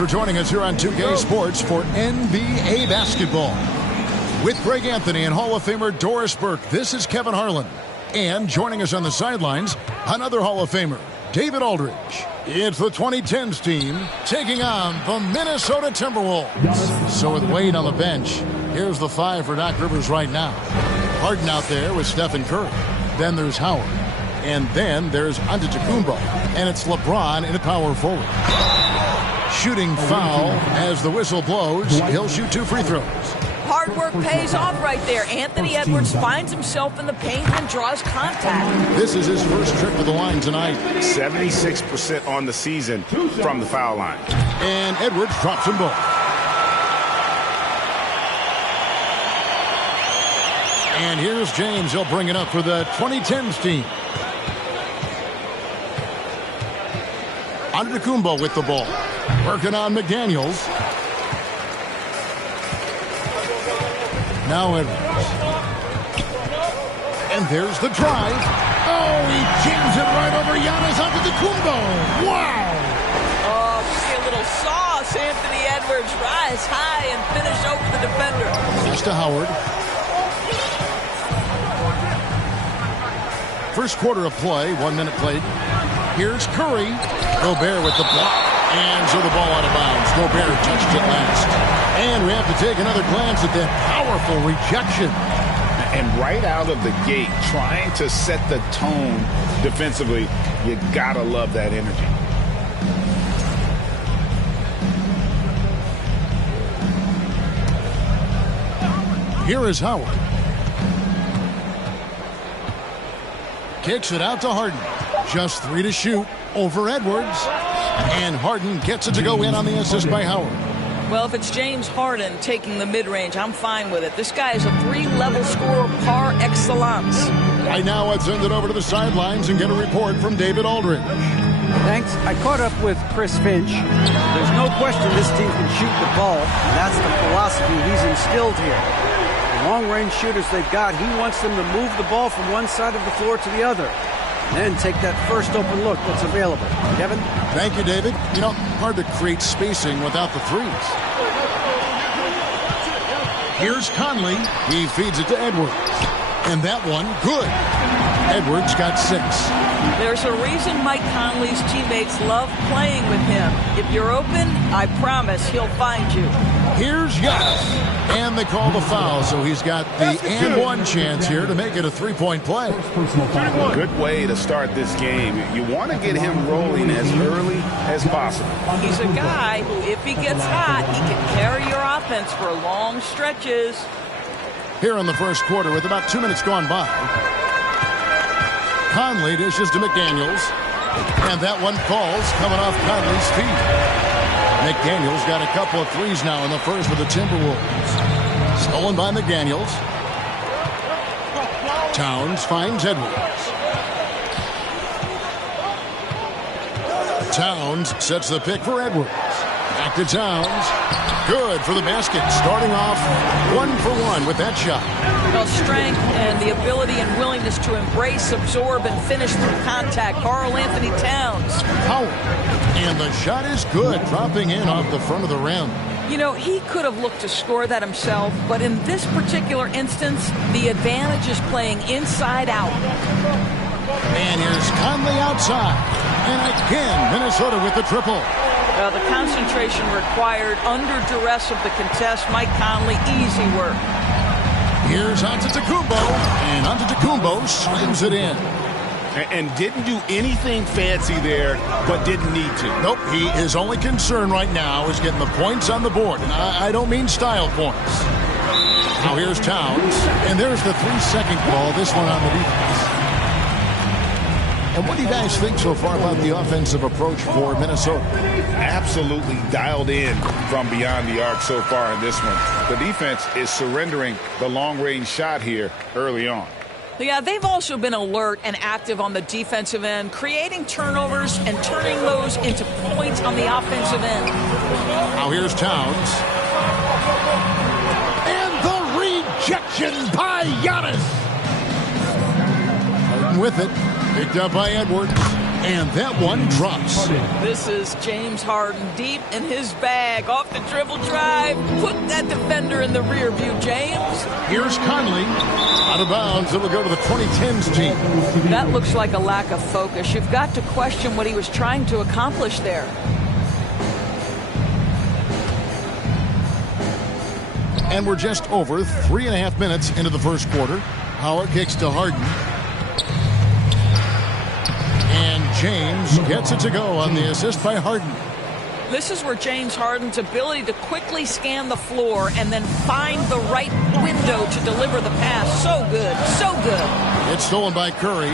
For joining us here on 2K Sports for NBA basketball. With Greg Anthony and Hall of Famer Doris Burke, this is Kevin Harlan. And joining us on the sidelines, another Hall of Famer, David Aldridge. It's the 2010s team taking on the Minnesota Timberwolves. So with Wade on the bench, here's the five for Doc Rivers right now. Harden out there with Stephen Curry. Then there's Howard. And then there's Antetokounmpo. And it's LeBron in a power forward. Shooting foul as the whistle blows. He'll shoot 2 free throws. Hard work pays off right there. Anthony Edwards finds himself in the paint and draws contact. This is his first trip to the line tonight. 76% on the season from the foul line. And Edwards drops them both. And here's James. He'll bring it up for the 2010s team. Antetokounmpo with the ball. Working on McDaniels. Now Edwards. And there's the drive. Oh, he jams it right over Giannis Antetokounmpo. Wow! Oh, see a little sauce. Anthony Edwards rise high and finish over the defender. Pass to Howard. First quarter of play, 1 minute played. Here's Curry. Gobert with the block. And so the ball out of bounds. Gobert touched it last. And we have to take another glance at that powerful rejection. And right out of the gate, trying to set the tone defensively, you gotta love that energy. Here is Howard. Kicks it out to Harden. Just 3 to shoot over Edwards. And Harden gets it to go in on the assist by Howard. Well, if it's James Harden taking the mid-range, I'm fine with it. This guy is a 3-level scorer par excellence. Right now, let's send it over to the sidelines and get a report from David Aldridge. Thanks. I caught up with Chris Finch. There's no question this team can shoot the ball. And that's the philosophy he's instilled here. The long-range shooters they've got, he wants them to move the ball from one side of the floor to the other. And then take that first open look that's available. Kevin? Thank you, David. You know, hard to create spacing without the threes. Here's Conley. He feeds it to Edwards. And that one, good. Edwards got 6. There's a reason Mike Conley's teammates love playing with him. If you're open, I promise he'll find you. Here's Giannis. And they call the foul, so he's got the and one chance here to make it a 3-point play. Good way to start this game. You want to get him rolling as early as possible. He's a guy who, if he gets hot, he can carry your offense for long stretches. Here in the first quarter with about 2 minutes gone by. Conley dishes to McDaniels. And that one falls coming off Conley's feet. McDaniels got a couple of threes now in the first for the Timberwolves. Stolen by McDaniels. Towns finds Edwards. Towns sets the pick for Edwards. Back to Towns. Good for the basket. Starting off 1 for 1 with that shot. Well, strength and the ability and willingness to embrace, absorb, and finish through contact. Karl Anthony Towns. Howard. And the shot is good, dropping in off the front of the rim. You know, he could have looked to score that himself, but in this particular instance, the advantage is playing inside out. And here's Conley outside. And again, Minnesota with the triple. The concentration required under duress of the contest. Mike Conley, easy work. Here's Antetokounmpo. And Antetokounmpo slams it in. And didn't do anything fancy there, but didn't need to. Nope, his only concern right now is getting the points on the board. And I don't mean style points. Now here's Towns. And there's the 3-second call, this one on the defense. And what do you guys think so far about the offensive approach for Minnesota? Absolutely dialed in from beyond the arc so far in this one. The defense is surrendering the long-range shot here early on. Yeah, they've also been alert and active on the defensive end, creating turnovers and turning those into points on the offensive end. Now here's Towns. And the rejection by Giannis. Harden with it. Picked up by Edwards. And that one drops. This is James Harden deep in his bag. Off the dribble drive. Put that defender in the rear view, James. Here's Conley. Out of bounds. It'll go to the 2010s team. That looks like a lack of focus. You've got to question what he was trying to accomplish there. And we're just over 3.5 minutes into the first quarter. Howard kicks to Harden. And James gets it to go on the assist by Harden. This is where James Harden's ability to quickly scan the floor and then find the right window to deliver the pass. So good. So good. It's stolen by Curry.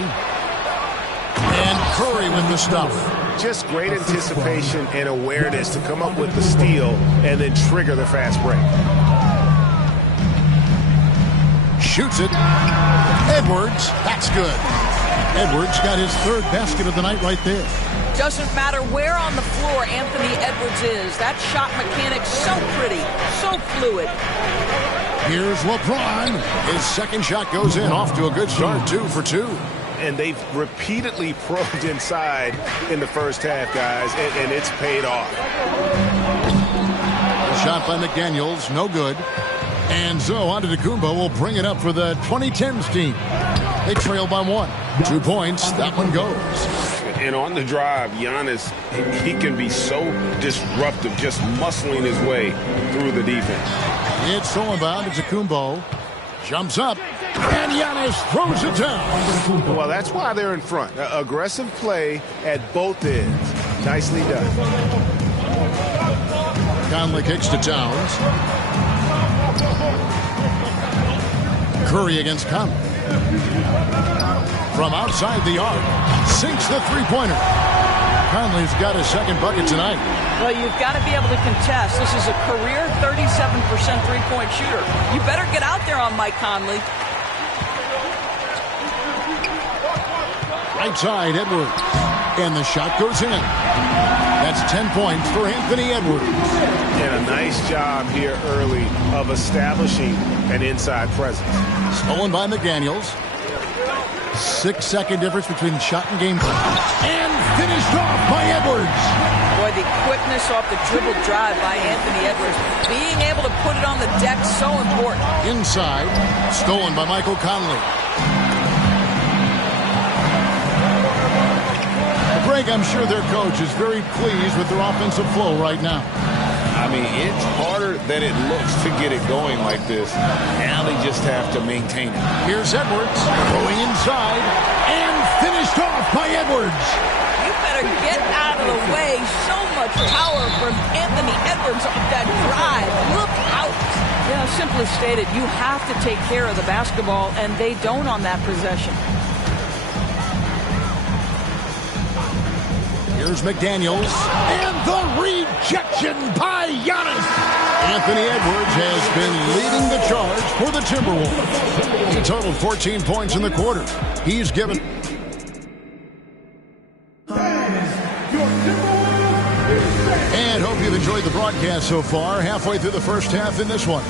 And Curry with the stuff. Just great anticipation and awareness to come up with the steal and then trigger the fast break. Shoots it. Edwards. That's good. Edwards got his third basket of the night right there. Doesn't matter where on the floor Anthony Edwards is. That shot mechanic so pretty, so fluid. Here's LeBron. His second shot goes in. Off to a good start. 2 for 2. And they've repeatedly probed inside in the first half, guys, and it's paid off. A shot by McDaniels. No good. And so Antetokounmpo will bring it up for the 2010s team. They trail by 1. 2 points. That one goes. And on the drive, Giannis, he can be so disruptive, just muscling his way through the defense. It's stolen by Antetokounmpo. Jumps up. And Giannis throws it down. Well, that's why they're in front. Aggressive play at both ends. Nicely done. Conley kicks to Towns. Curry against Conley. From outside the arc, sinks the three-pointer. Conley's got his second bucket tonight. Well, you've got to be able to contest. This is a career 37% three-point shooter. You better get out there on Mike Conley. Right side, Edwards. And the shot goes in. That's 10 points for Anthony Edwards. And a nice job here early of establishing an inside presence. Stolen by McDaniels. 6-second difference between shot and game time. And finished off by Edwards. Boy, the quickness off the dribble drive by Anthony Edwards. Being able to put it on the deck, so important. Inside, stolen by Michael Conley. Greg, I'm sure their coach is very pleased with their offensive flow right now. I mean, it's harder than it looks to get it going like this. Now they just have to maintain it. Here's Edwards going inside and finished off by Edwards. You better get out of the way. So much power from Anthony Edwards off that drive. Look out. Yeah, simply stated, you have to take care of the basketball, and they don't on that possession. Here's McDaniels. And the rejection by Giannis. Anthony Edwards has been leading the charge for the Timberwolves. He totaled 14 points in the quarter. He's given... And hope you've enjoyed the broadcast so far. Halfway through the first half in this one.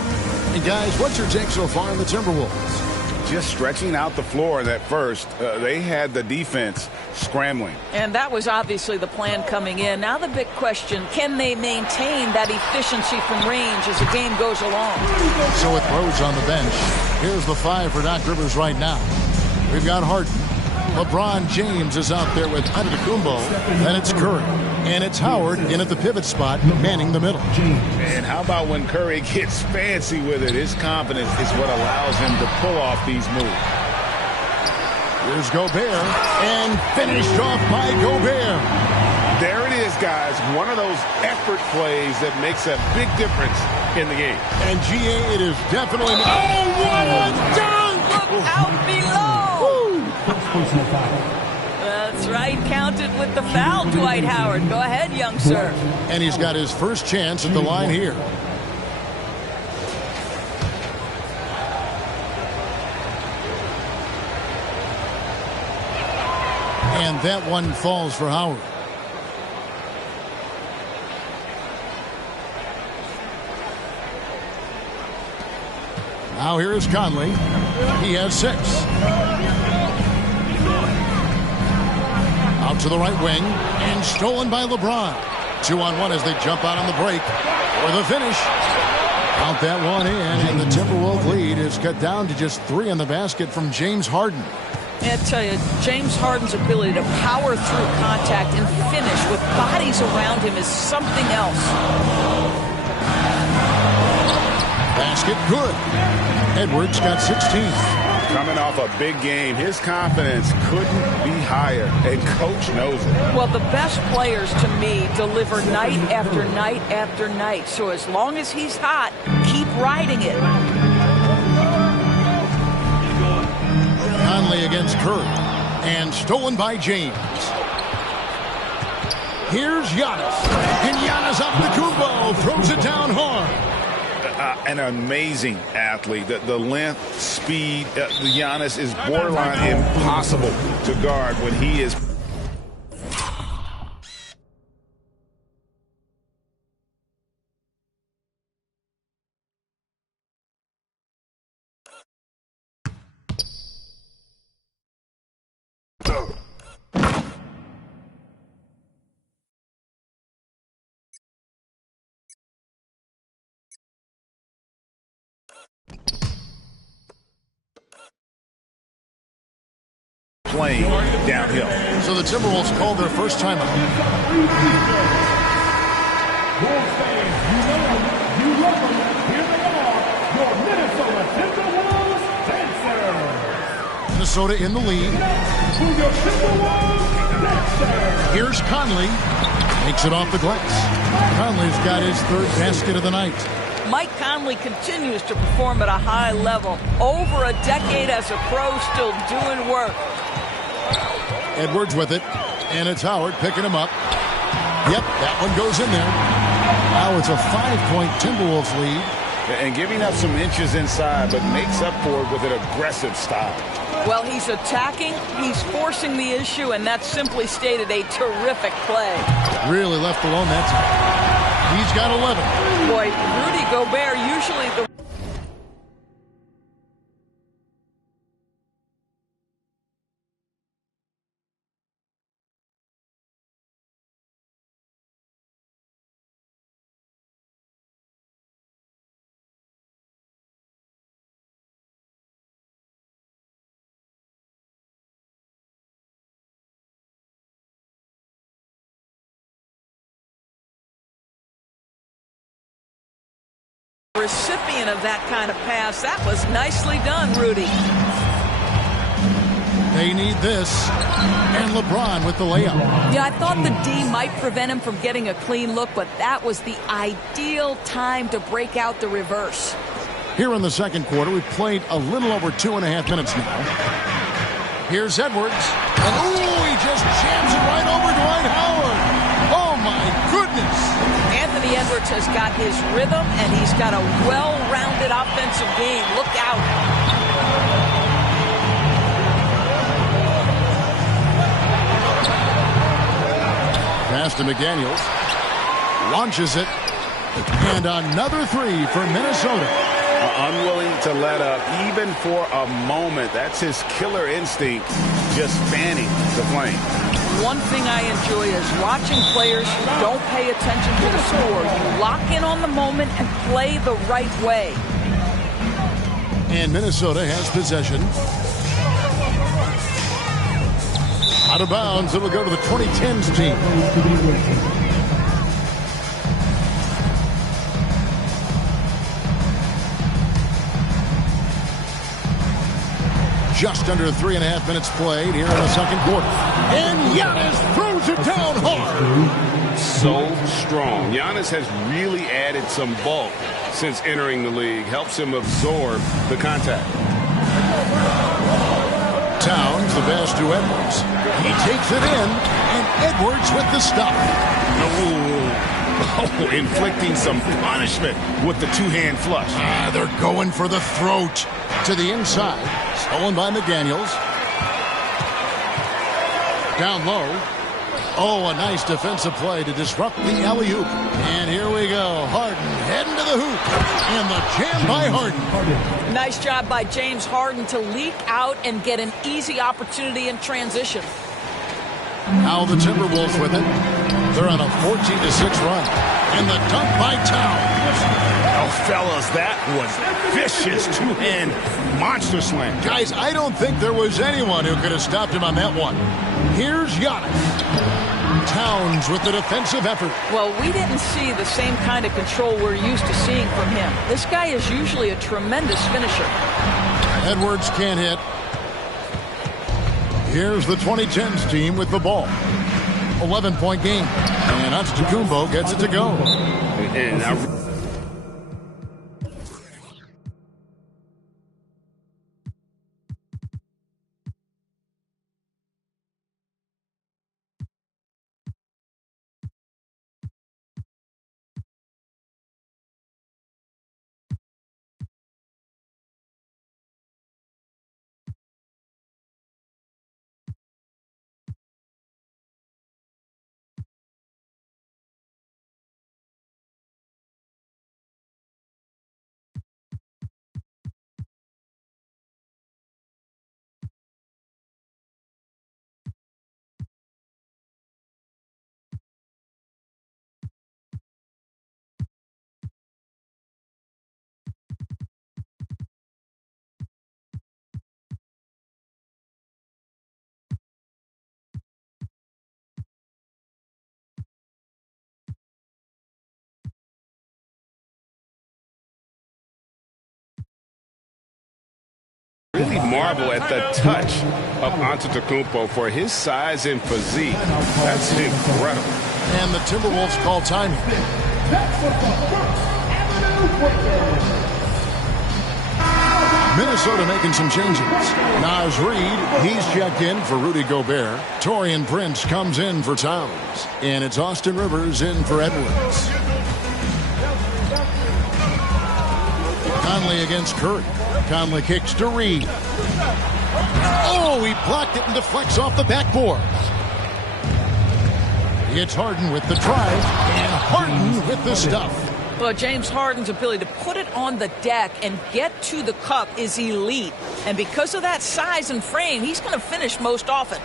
And guys, what's your take so far on the Timberwolves? Just stretching out the floor in that first. They had the defense scrambling. And that was obviously the plan coming in. Now the big question, can they maintain that efficiency from range as the game goes along? So with Rose on the bench, here's the 5 for Doc Rivers right now. We've got Harden. LeBron James is out there with Antetokounmpo. Then it's Curry. And it's Howard in at the pivot spot, manning the middle. And how about when Curry gets fancy with it? His confidence is what allows him to pull off these moves. Here's Gobert. And finished off by Gobert. There it is, guys. One of those effort plays that makes a big difference in the game. And GA, it is definitely... Oh, what a dunk! Look out below! That's right, counted with the foul, Dwight Howard. Go ahead, young sir. And he's got his first chance at the line here. And that one falls for Howard. Now here is Conley. He has 6. Out to the right wing, and stolen by LeBron. 2-on-1 as they jump out on the break for the finish. Count that one in, and the Timberwolves lead is cut down to just 3 in the basket from James Harden. I tell you, James Harden's ability to power through contact and finish with bodies around him is something else. Basket good. Edwards got 16. Coming off a big game, his confidence couldn't be higher, and coach knows it. Well, the best players to me deliver night after night after night. So as long as he's hot, keep riding it. Conley against Curry, and stolen by James. Here's Giannis, and Giannis Antetokounmpo throws it down hard. An amazing athlete. The length, speed, the Giannis is borderline impossible to guard when he is. Playing downhill. So the Timberwolves called their first timeout. Wolves fans, you welcome them. Here they are, your Minnesota Timberwolves dancers. Minnesota in the lead. To your Timberwolves dancers. Here's Conley. Makes it off the glass. Conley's got his 3rd basket of the night. Mike Conley continues to perform at a high level. Over a decade as a pro, still doing work. Edwards with it, and it's Howard picking him up. Yep, that one goes in there. Now it's a 5-point Timberwolves lead. And giving up some inches inside, but makes up for it with an aggressive style. Well, he's attacking, he's forcing the issue, and that's simply stated a terrific play. Really left alone that time. He's got 11. Boy, Rudy Gobert, usually the recipient of that kind of pass. That was nicely done, Rudy. They need this. And LeBron with the layup. Yeah, I thought the D might prevent him from getting a clean look, but that was the ideal time to break out the reverse. Here in the second quarter, we've played a little over 2.5 minutes now. Here's Edwards. And he just jams it right over Dwight Howard. Oh, my goodness. Anthony Edwards has got his rhythm, and he's got a well-rounded offensive game. Look out. Pass to McDaniels. Launches it. And another 3 for Minnesota. Unwilling to let up even for a moment. That's his killer instinct, just fanning the flame. One thing I enjoy is watching players who don't pay attention to the score. You lock in on the moment and play the right way. And Minnesota has possession. Out of bounds, it'll go to the 2010s team. Just under 3.5 minutes played here in the second quarter. And Giannis throws it down hard. So strong. Giannis has really added some bulk since entering the league. Helps him absorb the contact. Towns, the pass to Edwards. He takes it in, and Edwards with the stop. Oh, inflicting some punishment with the two-hand flush. They're going for the throat. To the inside. Stolen by McDaniels. Down low. Oh, a nice defensive play to disrupt the alley-oop. And here we go. Harden heading to the hoop. And the jam by Harden. Nice job by James Harden to leak out and get an easy opportunity in transition. Now the Timberwolves with it. They're on a 14-6 run. And the dunk by Towns. Oh, fellas, that was vicious two-hand monster slam. Guys, I don't think there was anyone who could have stopped him on that one. Here's Giannis. Towns with the defensive effort. Well, we didn't see the same kind of control we're used to seeing from him. This guy is usually a tremendous finisher. Edwards can't hit. Here's the 2010s team with the ball. 11-point game. And Antetokounmpo gets it to go. And now really marvel at the touch of Antetokounmpo for his size and physique. That's incredible. And the Timberwolves call timing. Minnesota making some changes. Naz Reid, he's checked in for Rudy Gobert. Taurean Prince comes in for Towns. And it's Austin Rivers in for Edwards. Conley against Curry. Conley kicks to Reid. Oh, he blocked it and deflects off the backboard. It's Harden with the drive, and Harden with the stuff. Well, James Harden's ability to put it on the deck and get to the cup is elite. And because of that size and frame, he's going to finish most often.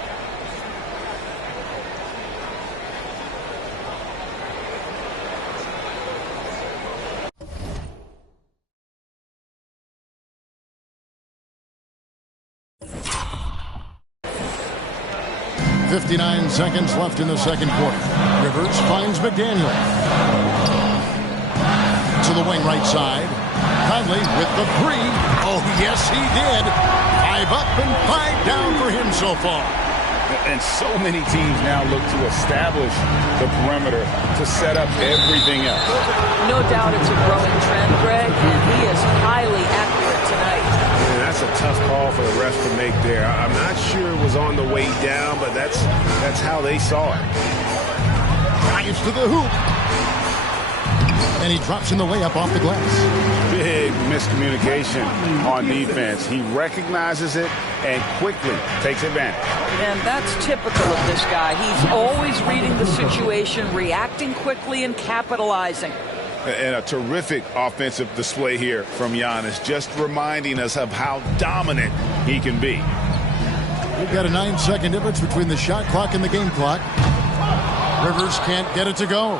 .59 seconds left in the second quarter. Rivers finds McDaniel. To the wing right side. Conley with the three. Oh, yes, he did. 5 up and 5 down for him so far. And so many teams now look to establish the perimeter to set up everything else. No doubt it's a growing trend, Greg, and he is highly accurate tonight. And that's a tough call for the refs to make there. I'm not sure it was on the way down, but that's how they saw it. Drives to the hoop. And he drops in the layup off the glass. Big miscommunication on defense. He recognizes it and quickly takes advantage. And that's typical of this guy. He's always reading the situation, reacting quickly, and capitalizing. And a terrific offensive display here from Giannis, just reminding us of how dominant he can be. We've got a 9-second difference between the shot clock and the game clock. Rivers can't get it to go.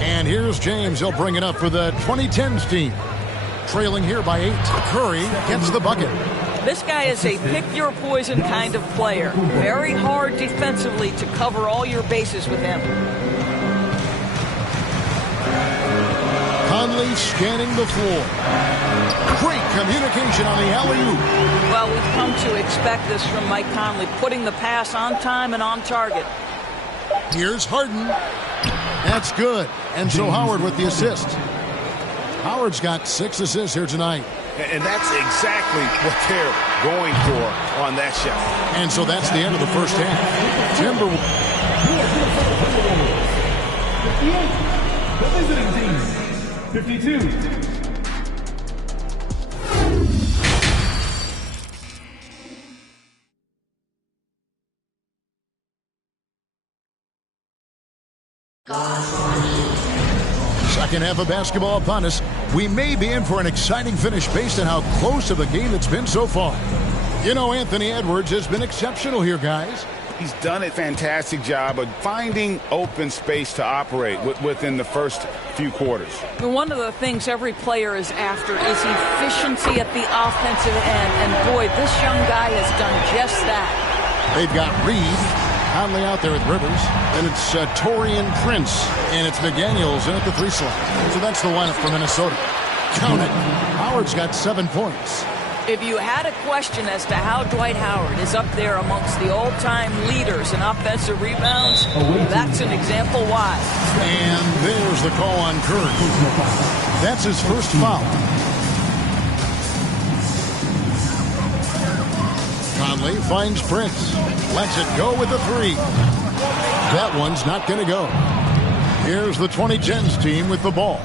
And here's James. He'll bring it up for the 2010s team. Trailing here by 8. Curry gets the bucket. This guy is a pick-your-poison kind of player. Very hard defensively to cover all your bases with him. Conley scanning the floor. Great communication on the alley-oop. Well, we've come to expect this from Mike Conley, putting the pass on time and on target. Here's Harden. That's good. And so Howard with the assist. Howard's got 6 assists here tonight. And that's exactly what they're going for on that shot. And so that's the end of the first half. The visiting team, 52. Second half of basketball upon us. We may be in for an exciting finish based on how close of a game it's been so far. You know, Anthony Edwards has been exceptional here, guys. He's done a fantastic job of finding open space to operate within the first few quarters. One of the things every player is after is efficiency at the offensive end. And boy, this young guy has done just that. They've got Reed, Conley out there with Rivers. And it's Taurean Prince. And it's McDaniels in at the 3 slot. So that's the lineup for Minnesota. Count it. Howard's got 7 points. If you had a question as to how Dwight Howard is up there amongst the all-time leaders in offensive rebounds, that's an example why. And there's the call on Curry. That's his first foul. Conley finds Prince. Lets it go with the 3. That one's not going to go. Here's the 2010s team with the ball.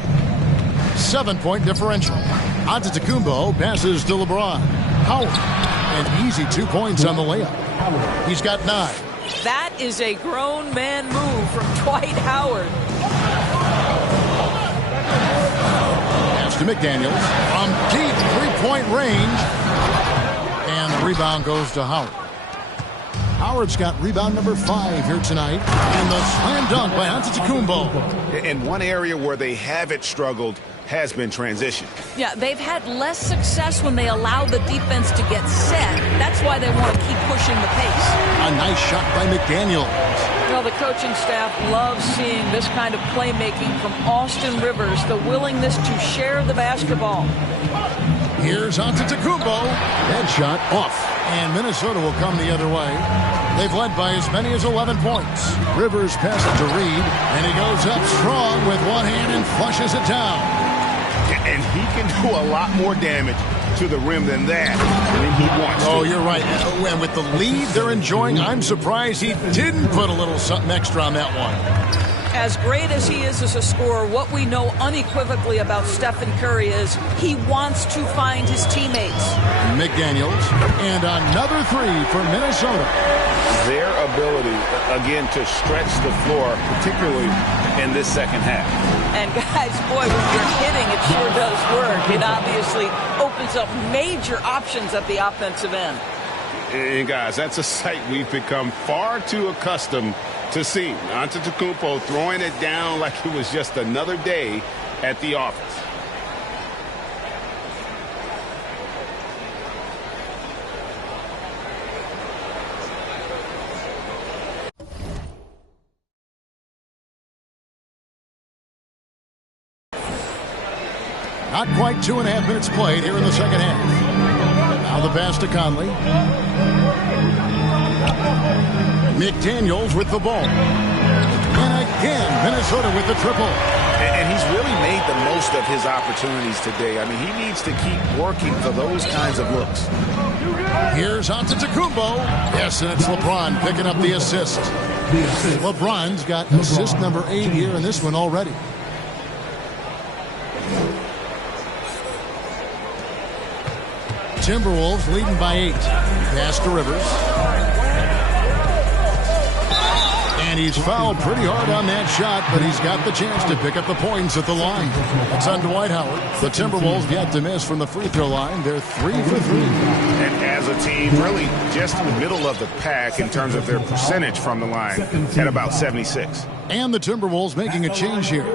7-point differential. Antetokounmpo passes to LeBron. Howard. An easy 2 points on the layup. He's got 9. That is a grown man move from Dwight Howard. Pass to McDaniels from deep 3-point range. And the rebound goes to Howard. Howard's got rebound number 5 here tonight. And the slam dunk by Antetokounmpo. And one area where they haven't struggled has been transition. Yeah, they've had less success when they allow the defense to get set. That's why they want to keep pushing the pace. A nice shot by McDaniels. Well, the coaching staff loves seeing this kind of playmaking from Austin Rivers, the willingness to share the basketball. Here's Antetokounmpo. That shot off. And Minnesota will come the other way. They've led by as many as 11 points. Rivers passes to Reed, and he goes up strong with one hand and flushes it down. And he can do a lot more damage to the rim than that when he wants to. Oh, you're right. And with the lead they're enjoying, I'm surprised he didn't put a little something extra on that one. As great as he is as a scorer, what we know unequivocally about Stephen Curry is he wants to find his teammates. McDaniels, and another 3 for Minnesota. Their ability, again, to stretch the floor, particularly in this second half. And guys, boy, when you're hitting, it sure does work. It obviously opens up major options at the offensive end. And guys, that's a sight we've become far too accustomed to seeing. Antetokounmpo throwing it down like it was just another day at the office. Not quite 2.5 minutes played here in the second half. Now the pass to Conley. McDaniels with the ball. And again, Minnesota with the triple. And he's really made the most of his opportunities today. I mean, he needs to keep working for those kinds of looks. Here's Antetokounmpo. Yes, and it's LeBron picking up the assist. LeBron's got assist number 8 here in this one already. Timberwolves leading by 8. Pass to Rivers. And he's fouled pretty hard on that shot, but he's got the chance to pick up the points at the line. It's on Dwight Howard. The Timberwolves yet to miss from the free throw line. They're 3 for 3. And as a team, really just in the middle of the pack in terms of their percentage from the line at about 76. And the Timberwolves making a change here.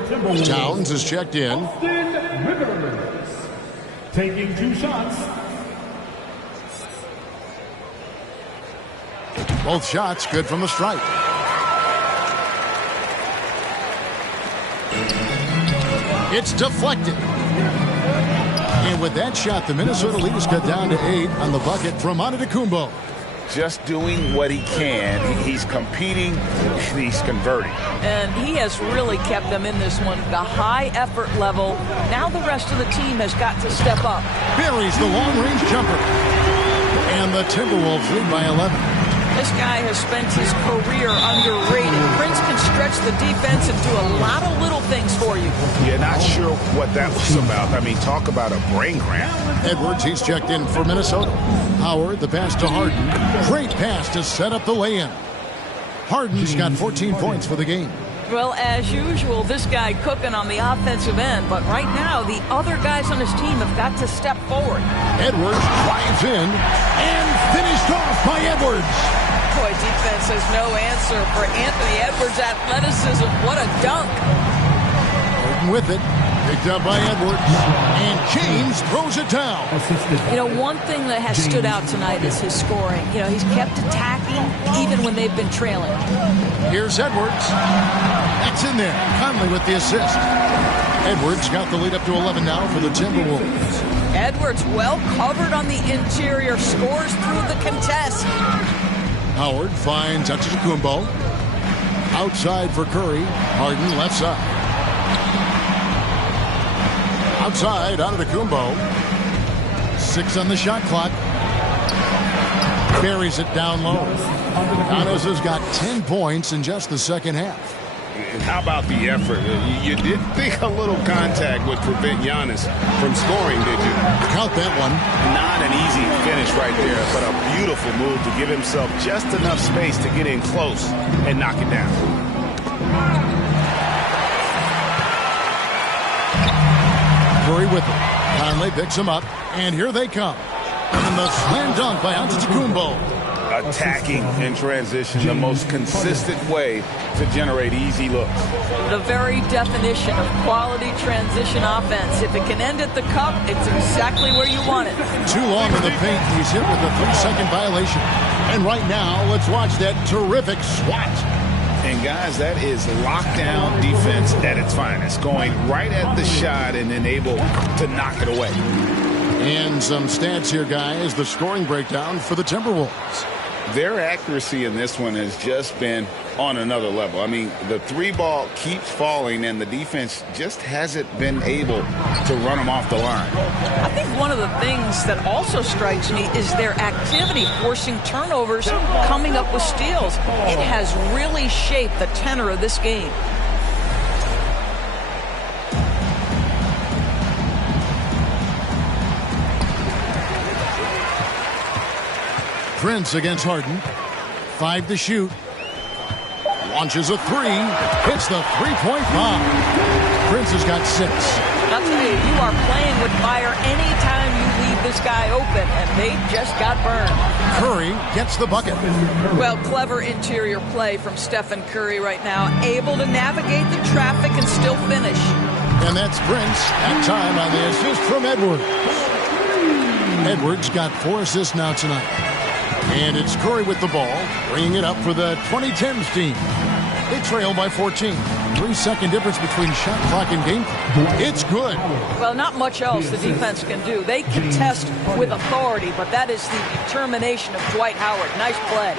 Towns is checked in. Austin Rivers taking 2 shots. Both shots good from the stripe. It's deflected. And with that shot, the Minnesota leaders cut down to 8 on the bucket from Antetokounmpo. Just doing what he can. He's competing. He's converting. And he has really kept them in this one. The high effort level. Now the rest of the team has got to step up. Buries the long-range jumper. And the Timberwolves lead by 11. This guy has spent his career underrated. Prince can stretch the defense and do a lot of little things for you. Yeah, not sure what that was about. I mean, talk about a brain cramp. Edwards, he's checked in for Minnesota. Howard, the pass to Harden. Great pass to set up the lay-in. Harden's got 14 points for the game. Well, as usual, this guy cooking on the offensive end. But right now, the other guys on his team have got to step forward. Edwards drives in and finished off by Edwards. Boy, defense has no answer for Anthony Edwards' athleticism. What a dunk. Harden with it. Picked up by Edwards. And James throws it down. You know, one thing that has stood out tonight is his scoring. You know, he's kept attacking even when they've been trailing. Here's Edwards. That's in there. Conley with the assist. Edwards got the lead up to 11 now for the Timberwolves. Edwards well covered on the interior. Scores through the contest. Howard finds Antetokounmpo. Outside for Curry. Harden left side. Outside, Antetokounmpo. 6 on the shot clock. Carries it down low. Giannis has got 10 points in just the second half. And how about the effort? You did think a little contact would prevent Giannis from scoring, did you? Count that one. Not an easy finish right there, but a beautiful move to give himself just enough space to get in close and knock it down. Curry with it. Conley picks him up, and here they come. And the slam dunk by Antetokounmpo. Attacking in transition, the most consistent way to generate easy looks. The very definition of quality transition offense. If it can end at the cup, it's exactly where you want it. Too long in the paint. He's hit with a 3-second violation. And right now, let's watch that terrific swat. And guys, that is lockdown defense at its finest. Going right at the shot and then able to knock it away. And some stats here, guys. The scoring breakdown for the Timberwolves. Their accuracy in this one has just been on another level. I mean, the 3-ball keeps falling, and the defense just hasn't been able to run them off the line. I think one of the things that also strikes me is their activity, forcing turnovers, coming up with steals. It has really shaped the tenor of this game. Prince against Harden. 5 to shoot. Launches a 3. Hits the three-point bomb. Prince has got 6. I'll tell you, you are playing with fire anytime you leave this guy open, and they just got burned. Curry gets the bucket. Well, clever interior play from Stephen Curry right now, able to navigate the traffic and still finish. And that's Prince at time on the assist from Edwards. Edwards got 4 assists now tonight. And it's Curry with the ball, bringing it up for the 2010s team. They trail by 14. 3-second difference between shot clock and game clock. It's good. Well, not much else the defense can do. They contest with authority, but that is the determination of Dwight Howard. Nice play.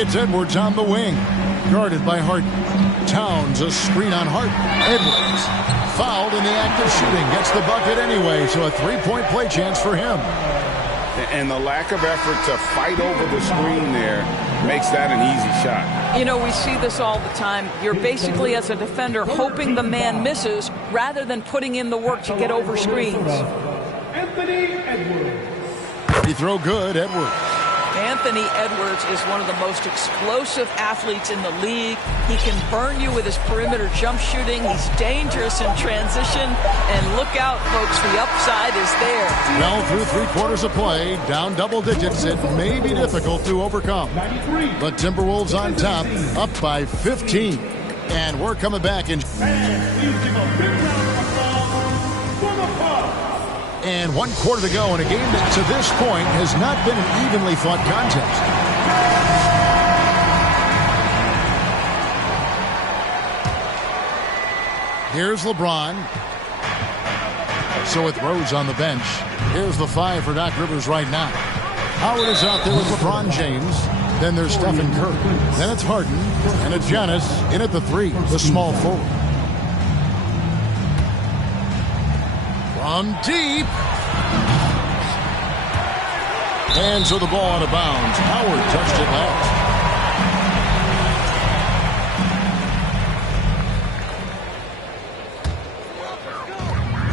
It's Edwards on the wing, guarded by Harden. Towns a screen on Harden. Edwards fouled in the act of shooting. Gets the bucket anyway, so a 3-point play chance for him. And the lack of effort to fight over the screen there makes that an easy shot. You know, we see this all the time. You're basically, as a defender, hoping the man misses rather than putting in the work to get over screens. Anthony Edwards. Free throw good, Edwards. Anthony Edwards is one of the most explosive athletes in the league. He can burn you with his perimeter jump shooting. He's dangerous in transition. And look out, folks, the upside is there. Well, through 3/4 of play, down double digits, it may be difficult to overcome. But Timberwolves on top, up by 15. And we're coming back in. And 1 quarter to go in a game that to this point has not been an evenly fought contest. Here's LeBron. So with Rose on the bench, here's the 5 for Doc Rivers right now. Howard is out there with LeBron James. Then there's Stephen Curry. Then it's Harden. And it's Giannis in at the 3, the small forward. From deep. And so the ball out of bounds. Howard touched it last.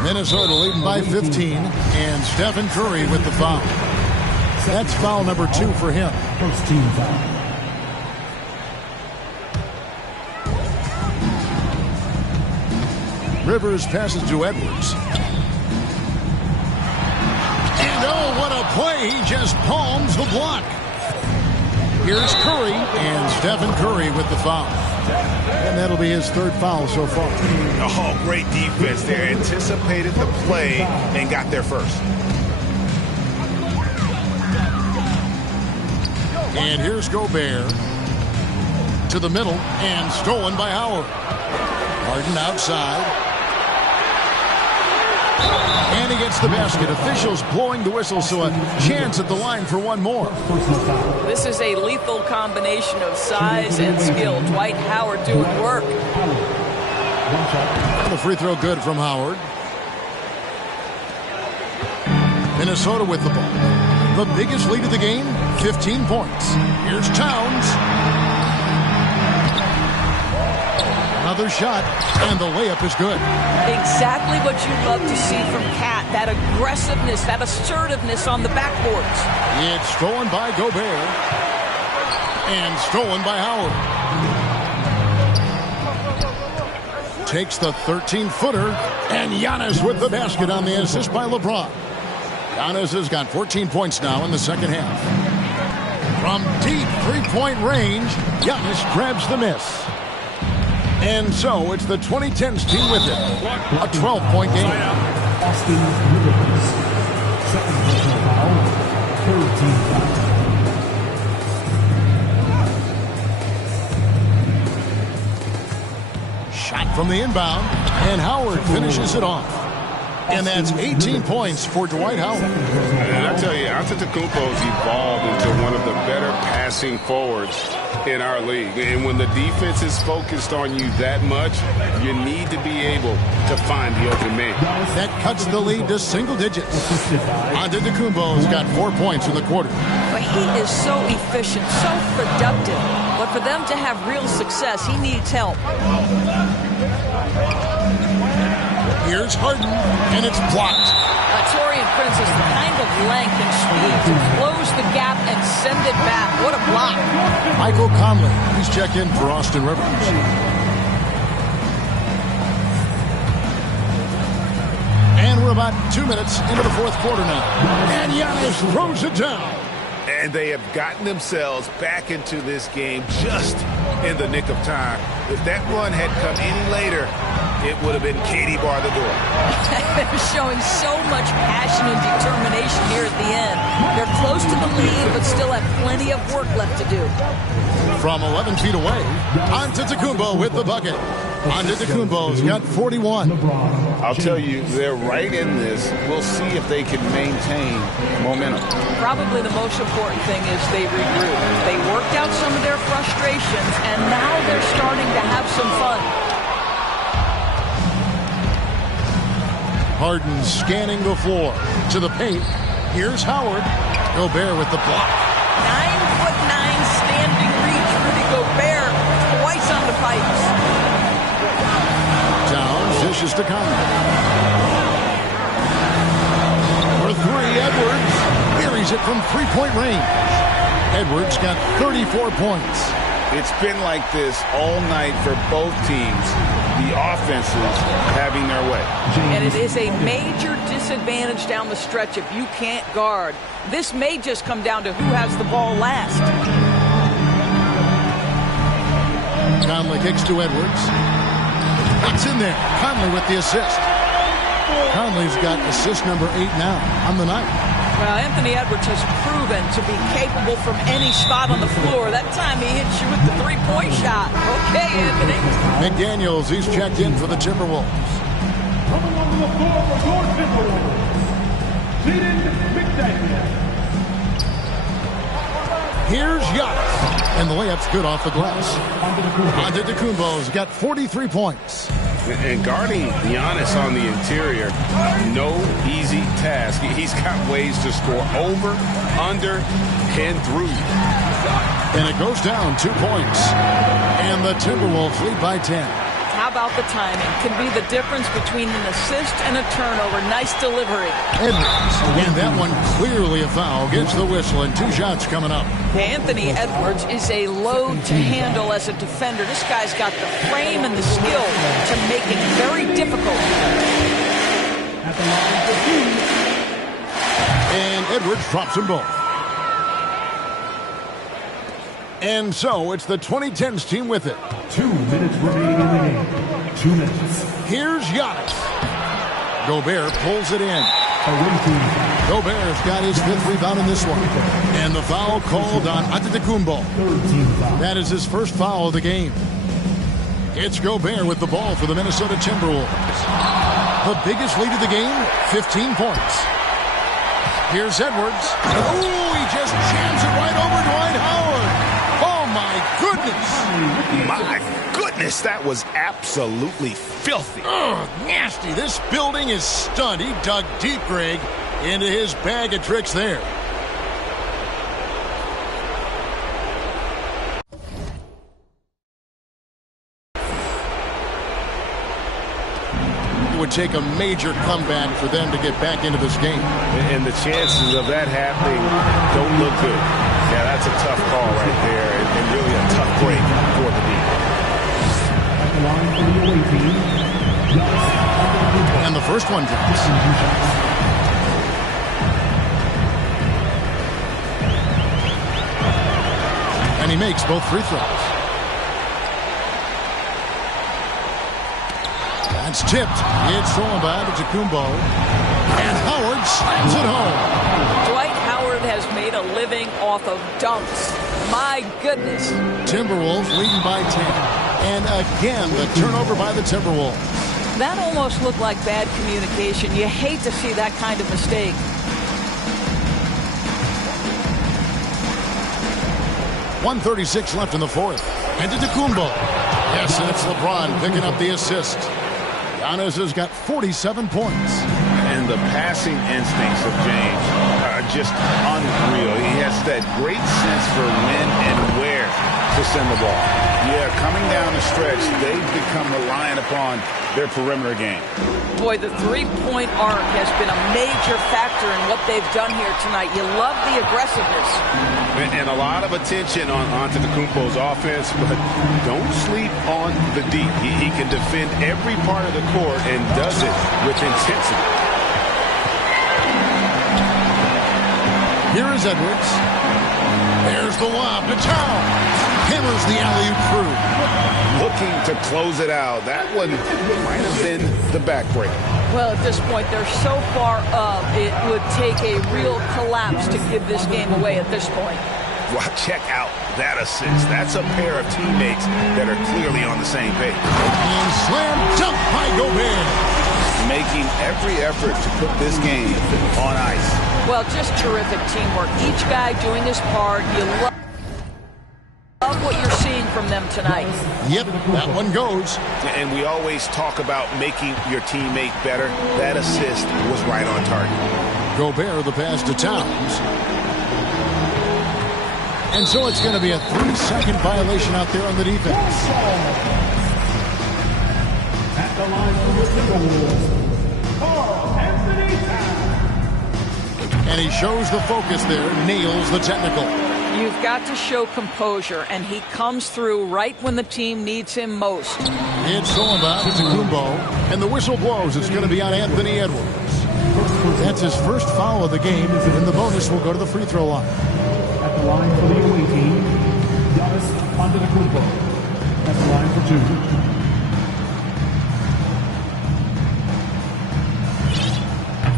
Minnesota leading by 15. And Stephen Curry with the foul. That's foul number 2 for him. First team foul. Rivers passes to Edwards. And oh, what a play. He just palms the block. Here's Curry, and Stephen Curry with the foul. And that'll be his third foul so far. Oh, great defense there. Anticipated the play and got there first. And here's Gobert to the middle and stolen by Howard. Harden outside. And he gets the basket. Officials blowing the whistle, so a chance at the line for one more. This is a lethal combination of size and skill. Dwight Howard doing work. The free throw good from Howard. Minnesota with the ball. The biggest lead of the game, 15 points. Here's Towns. Another shot, and the layup is good. Exactly what you love to see from Cat. That aggressiveness, that assertiveness on the backboards. It's stolen by Gobert. And stolen by Howard. Takes the 13-footer. And Giannis with the basket on the assist by LeBron. Giannis has got 14 points now in the second half. From deep three-point range, Giannis grabs the miss. And so it's the 2010s team with it. A 12-point game. Austin Rivers. Second personal foul. Third team foul. Shot from the inbound. And Howard finishes it off. And that's 18 points for Dwight Howard. And I tell you, Antetokounmpo's evolved into one of the better passing forwards in our league. And when the defense is focused on you that much, you need to be able to find the open man. That cuts the lead to single digits. Antetokounmpo's got 4 points in the quarter. But he is so efficient, so productive. But for them to have real success, he needs help. Here's Harden, and it's blocked. Taurean Prince has the kind of length and speed to close the gap and send it back. What a block. Michael Conley, he's checked in for Austin Rivers. And we're about 2 minutes into the fourth quarter now. And Giannis throws it down. And they have gotten themselves back into this game just in the nick of time. If that run had come any later, it would have been Katie bar the door. They're showing so much passion and determination here at the end. They're close to the lead, but still have plenty of work left to do. From 11 feet away, Antetokounmpo with the bucket. Antetokounmpo's got 41. I'll tell you, they're right in this. We'll see if they can maintain momentum. Probably the most important thing is they regroup. They worked out some of their frustrations, and now they're starting to have some fun. Harden scanning the floor to the paint. Here's Howard. Gobert with the block. 9'9" standing reach. Rudy Gobert twice on the pipes. Towns dishes to Conley. For three, Edwards buries it from three-point range. Edwards got 34 points. It's been like this all night for both teams. The offenses having their way. And it is a major disadvantage down the stretch if you can't guard. This may just come down to who has the ball last. Conley kicks to Edwards. It's in there. Conley with the assist. Conley's got assist number 8 now on the night. Well, Anthony Edwards has proven to be capable from any spot on the floor. That time he hits you with the three-point shot. Okay, Anthony. McDaniels, he's checked in for the Timberwolves. Coming onto the floor for your Timberwolves, Jaden McDaniels. Here's Giannis. And the layup's good off the glass. Antetokounmpo's got 43 points. And guarding Giannis on the interior, no easy task. He's got ways to score over, under, and through. And it goes down 2 points. And the Timberwolves lead by 10. How about the timing? Can be the difference between an assist and a turnover. Nice delivery. Edwards. And that one clearly a foul. Gets the whistle and 2 shots coming up. Anthony Edwards is a load to handle as a defender. This guy's got the frame and the skill to make it very difficult. At the line for 2. And Edwards drops them both. And so it's the 2010s team with it. 2 minutes remaining in the game. 2 minutes. Here's Giannis. Gobert pulls it in. Gobert's got his 5th rebound in this one. And the foul called on Antetokounmpo. That is his first foul of the game. It's Gobert with the ball for the Minnesota Timberwolves. The biggest lead of the game, 15 points. Here's Edwards. Ooh, he just jams it right over Dwight Howard. Oh, my goodness. My goodness, that was absolutely filthy. Ugh, nasty. This building is stunned. He dug deep, Greg, into his bag of tricks there. It would take a major comeback for them to get back into this game. And the chances of that happening don't look good. Yeah, that's a tough call right there, and really a tough break for the D. And the first one drops. And he makes both free throws. That's tipped. It's stolen by Antetokounmpo. And Howard slams it home. Dwight Howard has made a living off of dunks. My goodness. Timberwolves leading by 10. And again, the turnover by the Timberwolves. That almost looked like bad communication. You hate to see that kind of mistake. .136 left in the fourth. Antetokounmpo. Yes, that's LeBron picking up the assist. Giannis has got 47 points. And the passing instincts of James are just unreal. He has that great sense for when and where to send the ball. Yeah, coming down the stretch, they've become reliant upon their perimeter game. Boy, the three-point arc has been a major factor in what they've done here tonight. You love the aggressiveness. And a lot of attention on Antetokounmpo's offense, but don't sleep on the D. He can defend every part of the court and does it with intensity. Here is Edwards. There's the lob to Towns. Hammers the alley-oop through. Looking to close it out. That one might have been the backbreaker. Well, at this point, they're so far up, it would take a real collapse to give this game away at this point. Well, check out that assist. That's a pair of teammates that are clearly on the same page. And slam dunk by Gobert. Making every effort to put this game on ice. Well, just terrific teamwork. Each guy doing his part. You love what you're seeing from them tonight. Yep, that one goes. And we always talk about making your teammate better. That assist was right on target. Gobert the pass to Towns. And so it's going to be a 3-second violation out there on the defense. At the line for the Timberwolves, Karl-Anthony Towns. And he shows the focus there, nails the technical. You've got to show composure, and he comes through right when the team needs him most. It's stolen by Antetokounmpo, and the whistle blows. It's going to be on Anthony Edwards. That's his first foul of the game, and the bonus will go to the free throw line. At the line for the away team, Giannis Antetokounmpo. At the line for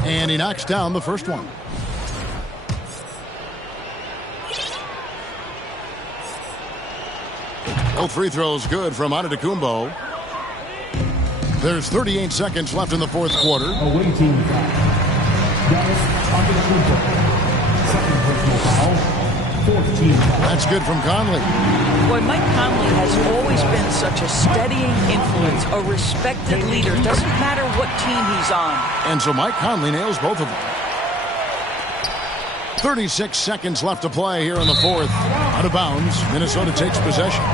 2. And he knocks down the first one. Both free throws good from Antetokounmpo. There's 38 seconds left in the fourth quarter. Away team foul. Giannis Antetokounmpo. Second personal foul. Fourth team foul. That's good from Conley. Boy, Mike Conley has always been such a steadying influence, a respected leader. Doesn't matter what team he's on. And so Mike Conley nails both of them. 36 seconds left to play here in the fourth. Out of bounds. Minnesota takes possession.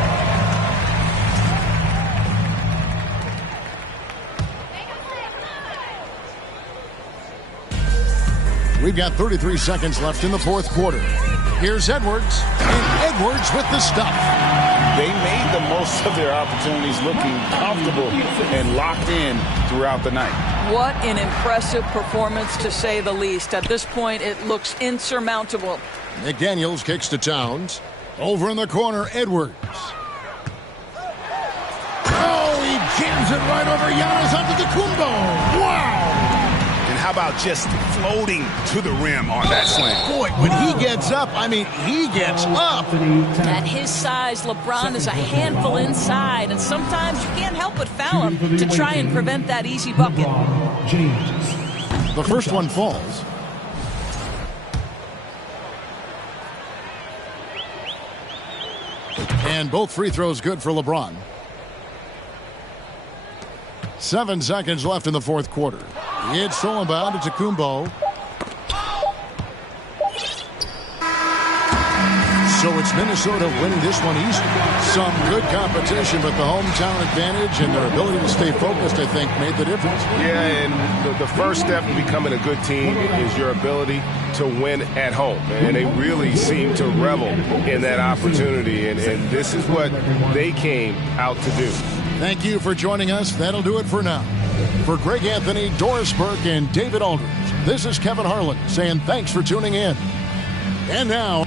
We've got 33 seconds left in the fourth quarter. Here's Edwards. And Edwards with the stuff. they made the most of their opportunities, looking comfortable and locked in throughout the night. What an impressive performance, to say the least. At this point, it looks insurmountable. McDaniels kicks to Towns. Over in the corner, Edwards. Oh, he jams it right over Giannis Antetokounmpo. Wow! And how about just floating to the rim on that slam? Boy, when he gets up, I mean, he gets up. At his size, LeBron is a handful inside, and sometimes you can't help but foul him to try and prevent that easy bucket. The first one falls. And both free throws good for LeBron. 7 seconds left in the fourth quarter. It's stolen by Antetokounmpo. So it's Minnesota winning this one easy. Some good competition, but the hometown advantage and their ability to stay focused, I think, made the difference. Yeah, and the first step in becoming a good team is your ability to win at home. And they really seem to revel in that opportunity. And this is what they came out to do. Thank you for joining us. That'll do it for now. For Greg Anthony, Doris Burke, and David Aldridge, this is Kevin Harlan saying thanks for tuning in. And now...